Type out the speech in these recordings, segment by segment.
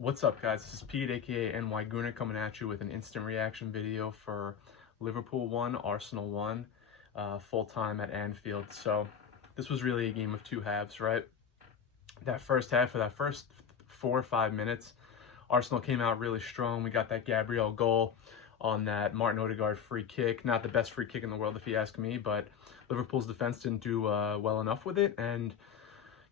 What's up, guys? This is Pete, aka NY Gooner, coming at you with an instant reaction video for Liverpool 1, Arsenal 1, full time at Anfield. So, this was really a game of two halves, right? That first half, for that first 4 or 5 minutes, Arsenal came out really strong. We got that Gabriel goal on that Martin Odegaard free kick. Not the best free kick in the world, if you ask me, but Liverpool's defense didn't do well enough with it, and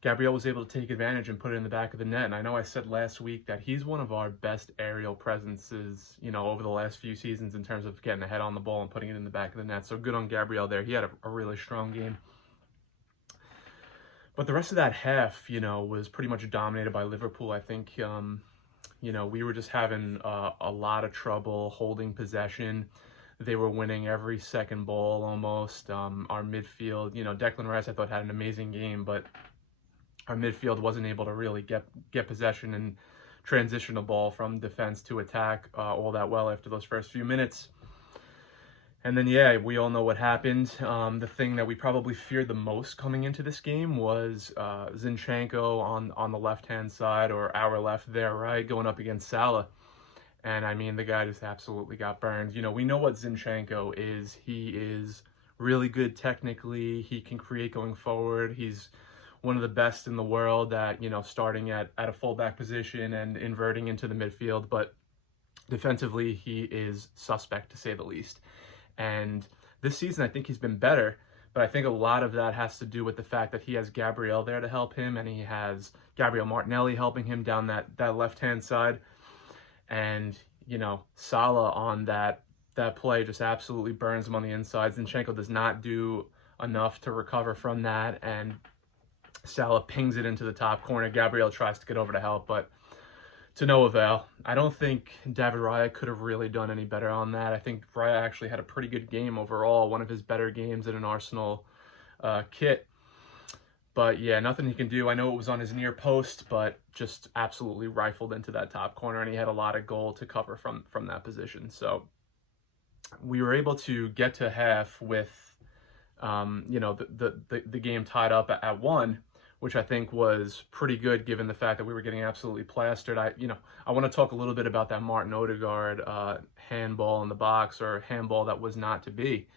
Gabriel was able to take advantage and put it in the back of the net. And I know I said last week that he's one of our best aerial presences, over the last few seasons in terms of getting ahead on the ball and putting it in the back of the net. So good on Gabriel there. He had a really strong game. But the rest of that half, was pretty much dominated by Liverpool. I think, we were just having a lot of trouble holding possession. They were winning every second ball almost. Our midfield, Declan Rice, I thought, had an amazing game, but our midfield wasn't able to really get possession and transition the ball from defense to attack all that well after those first few minutes. And then, yeah, we all know what happened. The thing that we probably feared the most coming into this game was Zinchenko on the left-hand side, or our left there, right, going up against Salah. And, I mean, the guy just absolutely got burned. We know what Zinchenko is. He is really good technically. He can create going forward. He's one of the best in the world at, starting at a fullback position and inverting into the midfield. But defensively, he is suspect, to say the least. And this season, I think he's been better, but I think a lot of that has to do with the fact that he has Gabriel there to help him, and he has Gabriel Martinelli helping him down that left-hand side. And, Salah on that play just absolutely burns him on the inside. Zinchenko does not do enough to recover from that, and Salah pings it into the top corner. Gabriel tries to get over to help, but to no avail. I don't think David Raya could have really done any better on that. I think Raya actually had a pretty good game overall, one of his better games in an Arsenal kit. But yeah, nothing he can do. I know it was on his near post, but just absolutely rifled into that top corner, and he had a lot of goal to cover from that position. So we were able to get to half with, the game tied up at 1, which I think was pretty good given the fact that we were getting absolutely plastered. I want to talk a little bit about that Martin Odegaard handball in the box, or handball that was not to be.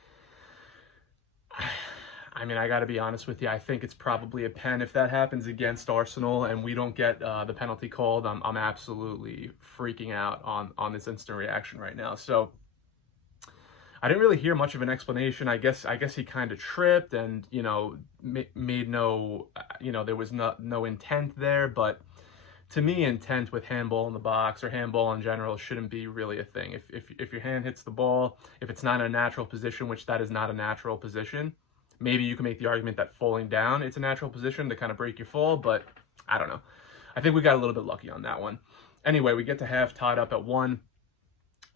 I mean, I got to be honest with you. I think it's probably a pen. If that happens against Arsenal and we don't get the penalty called, I'm absolutely freaking out on this instant reaction right now. So I didn't really hear much of an explanation. I guess he kind of tripped and, made no, there was no intent there. But to me, intent with handball in the box or handball in general shouldn't be really a thing. If your hand hits the ball, if it's not in a natural position, which that is not a natural position, maybe you can make the argument that falling down, it's a natural position to kind of break your fall, but I don't know. I think we got a little bit lucky on that one. Anyway, we get to half tied up at 1.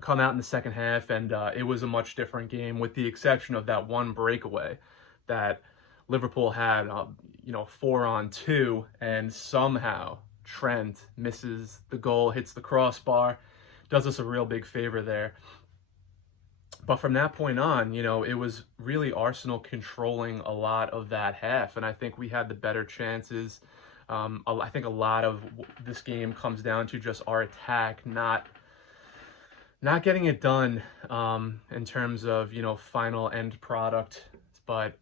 Come out in the second half, and it was a much different game, with the exception of that one breakaway that Liverpool had, 4-on-2, and somehow Trent misses the goal, hits the crossbar, does us a real big favor there. But from that point on, it was really Arsenal controlling a lot of that half, and I think we had the better chances. I think a lot of this game comes down to just our attack not getting it done in terms of, final end product. But,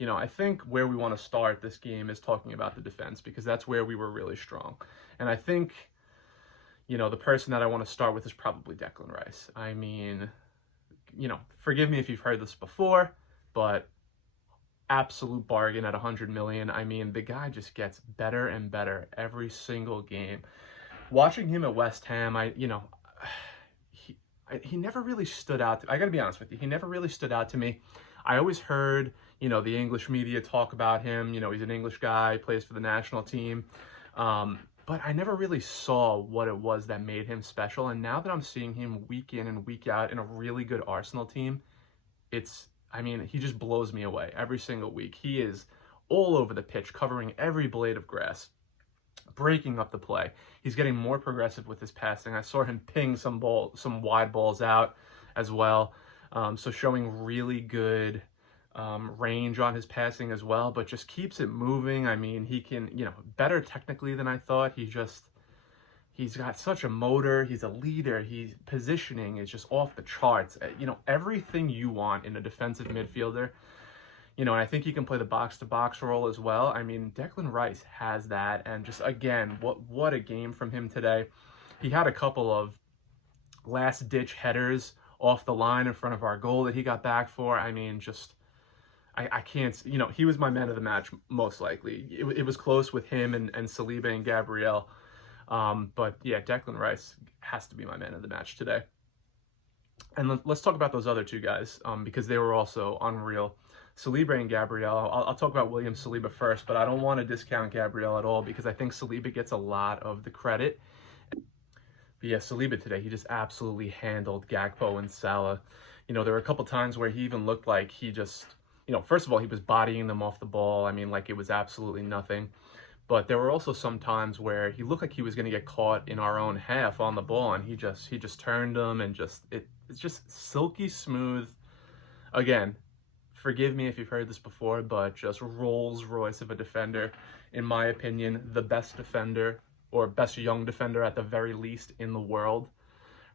I think where we want to start this game is talking about the defense, because that's where we were really strong. And I think, the person that I want to start with is probably Declan Rice. I mean, forgive me if you've heard this before, but absolute bargain at 100 million. I mean, the guy just gets better and better every single game. Watching him at West Ham, he never really stood out. I got to be honest with you. He never really stood out to me. I always heard, the English media talk about him. He's an English guy, plays for the national team. But I never really saw what it was that made him special. And now that I'm seeing him week in and week out in a really good Arsenal team, he just blows me away every single week. He is all over the pitch, covering every blade of grass, breaking up the play. He's getting more progressive with his passing. I saw him ping some wide balls out as well. So showing really good range on his passing as well, but just keeps it moving. I mean, he can, better technically than I thought. He's got such a motor. He's a leader. His positioning is just off the charts. You know, everything you want in a defensive midfielder. You know, and I think he can play the box-to-box role as well. I mean, Declan Rice has that. And just, again, what a game from him today. He had a couple of last-ditch headers off the line in front of our goal that he got back for. I mean, just, I can't, you know, he was my man of the match, most likely. It was close with him and Saliba and Gabriel. But yeah, Declan Rice has to be my man of the match today. And let's talk about those other two guys, because they were also unreal. Saliba and Gabriel. I'll talk about William Saliba first, but I don't want to discount Gabriel at all because I think Saliba gets a lot of the credit. But yeah, Saliba today, he just absolutely handled Gakpo and Salah. You know, there were a couple times where he even looked like he just, you know, first of all, he was bodying them off the ball. I mean, like it was absolutely nothing. But there were also some times where he looked like he was going to get caught in our own half on the ball, and he just turned them and it's just silky smooth. Again, forgive me if you've heard this before, but just Rolls Royce of a defender. In my opinion, the best defender, or best young defender at the very least in the world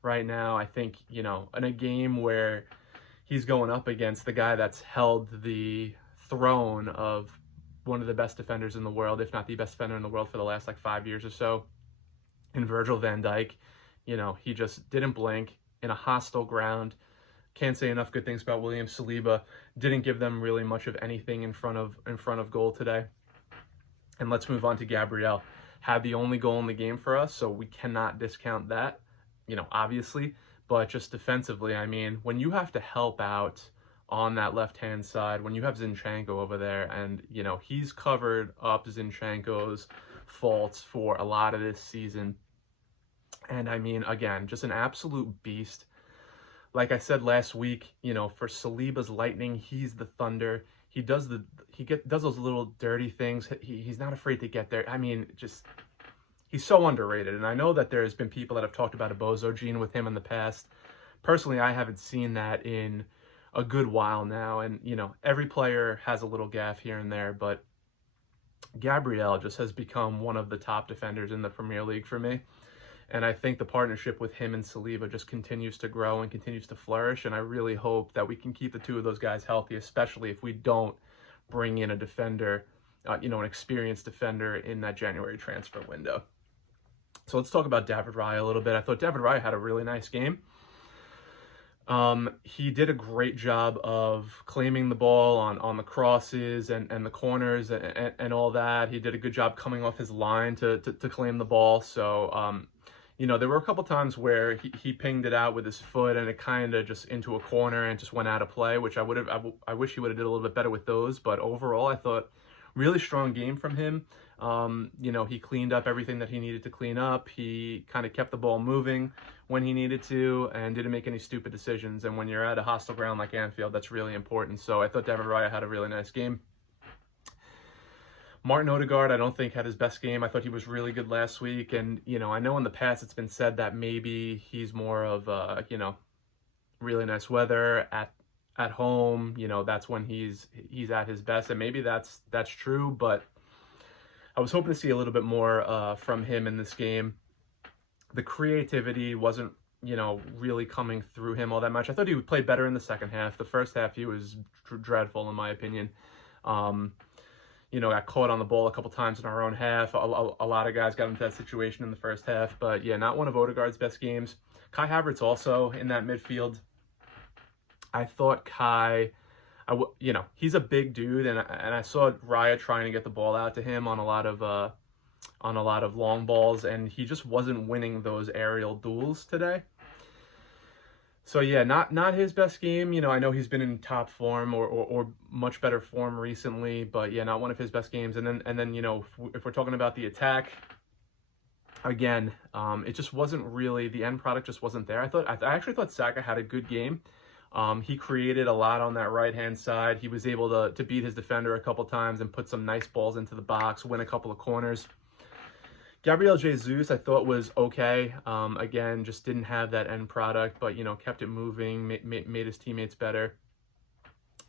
right now. I think, you know, in a game where he's going up against the guy that's held the throne of one of the best defenders in the world, if not the best defender in the world for the last like 5 years or so, in Virgil van Dijk, you know, he just didn't blink in a hostile ground. Can't say enough good things about William Saliba. Didn't give them really much of anything in front of goal today. And let's move on to Gabriel. Had the only goal in the game for us, so we cannot discount that, you know, obviously. But just defensively, I mean, when you have to help out on that left-hand side, when you have Zinchenko over there, and, you know, he's covered up Zinchenko's faults for a lot of this season. And I mean, again, just an absolute beast. Like I said last week, you know, for Saliba's lightning, he's the thunder. He does those little dirty things. He's not afraid to get there. I mean, just, he's so underrated. And I know that there's been people that have talked about a bozo gene with him in the past. Personally, I haven't seen that in a good while now. And, you know, every player has a little gaffe here and there, but Gabriel just has become one of the top defenders in the Premier League for me. And I think the partnership with him and Saliba just continues to grow and continues to flourish. And I really hope that we can keep the two of those guys healthy, especially if we don't bring in a defender, you know, an experienced defender in that January transfer window. So let's talk about David Raya a little bit. I thought David Raya had a really nice game. He did a great job of claiming the ball on the crosses and the corners and all that. He did a good job coming off his line to claim the ball. So, you know, there were a couple times where he pinged it out with his foot and it kind of just into a corner and just went out of play, which I wish he would have did a little bit better with those. But overall, I thought really strong game from him. You know, he cleaned up everything that he needed to clean up. He kind of kept the ball moving when he needed to and didn't make any stupid decisions. And when you're at a hostile ground like Anfield, that's really important. So I thought David Raya had a really nice game. Martin Odegaard, I don't think had his best game. I thought he was really good last week. And, you know, I know in the past it's been said that maybe he's more of, you know, really nice weather at home. You know, that's when he's at his best. And maybe that's true. But I was hoping to see a little bit more from him in this game. The creativity wasn't, you know, really coming through him all that much. I thought he would play better in the second half. The first half, he was dreadful, in my opinion. You know, got caught on the ball a couple times in our own half. A lot of guys got into that situation in the first half. But, yeah, not one of Odegaard's best games. Kai Havertz also in that midfield. I thought Kai, you know, he's a big dude. And I saw Raya trying to get the ball out to him on a lot of long balls. And he just wasn't winning those aerial duels today. So, yeah, not his best game. You know, I know he's been in top form or much better form recently, but, yeah, not one of his best games. And then you know, if we're talking about the attack, again, it just wasn't really, the end product just wasn't there. I actually thought Saka had a good game. He created a lot on that right-hand side. He was able to beat his defender a couple times and put some nice balls into the box, win a couple of corners. Gabriel Jesus, I thought was okay. Again, just didn't have that end product, but, you know, kept it moving, made his teammates better.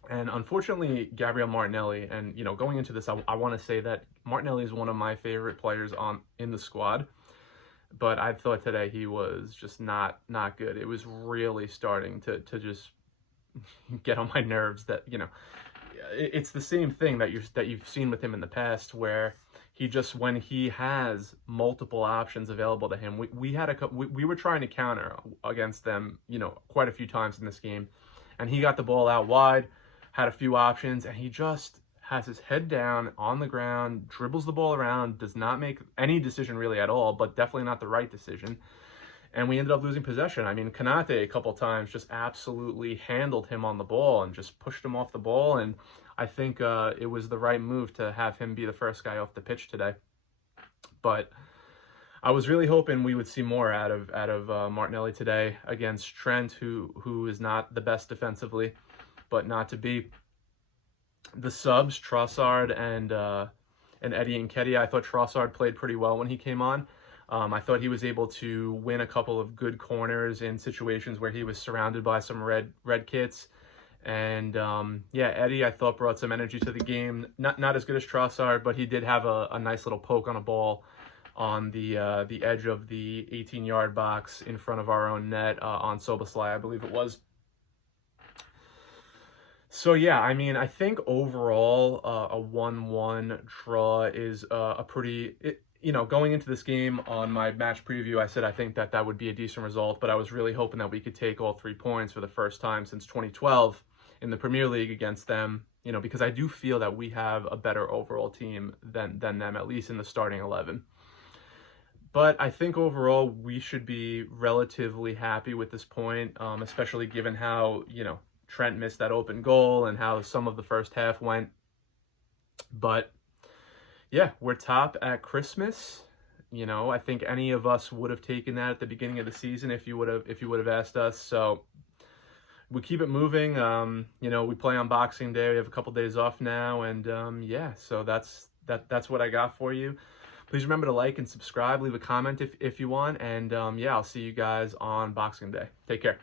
And unfortunately, Gabriel Martinelli, and, you know, going into this, I want to say that Martinelli is one of my favorite players in the squad. but I thought today he was just not good. It was really starting to just get on my nerves that, it's the same thing that you've seen with him in the past, where he just, when he has multiple options available to him, we were trying to counter against them, quite a few times in this game, and he got the ball out wide, had a few options, and he just has his head down on the ground, dribbles the ball around, does not make any decision really at all, but definitely not the right decision. And we ended up losing possession. I mean, Kanate a couple times just absolutely handled him on the ball and just pushed him off the ball. And I think it was the right move to have him be the first guy off the pitch today. But I was really hoping we would see more out of Martinelli today against Trent, who is not the best defensively, but not to be. The subs, Trossard and Eddie Nketiah, I thought Trossard played pretty well when he came on. I thought he was able to win a couple of good corners in situations where he was surrounded by some red kits. And yeah, Eddie, I thought, brought some energy to the game. Not as good as Trossard, but he did have a nice little poke on a ball on the edge of the 18-yard box in front of our own net on Soboslai, I believe it was. So yeah, I mean, I think overall a 1-1 draw is a pretty... going into this game on my match preview, I said I think that would be a decent result, but I was really hoping that we could take all 3 points for the first time since 2012 in the Premier League against them, because I do feel that we have a better overall team than them, at least in the starting 11. But I think overall we should be relatively happy with this point, especially given how, Trent missed that open goal and how some of the first half went. But yeah, we're top at Christmas. I think any of us would have taken that at the beginning of the season if you would have asked us. So we keep it moving. We play on Boxing Day. We have a couple days off now, and yeah, so that's what I got for you. Please remember to like and subscribe, leave a comment if you want, and yeah, I'll see you guys on Boxing Day. Take care.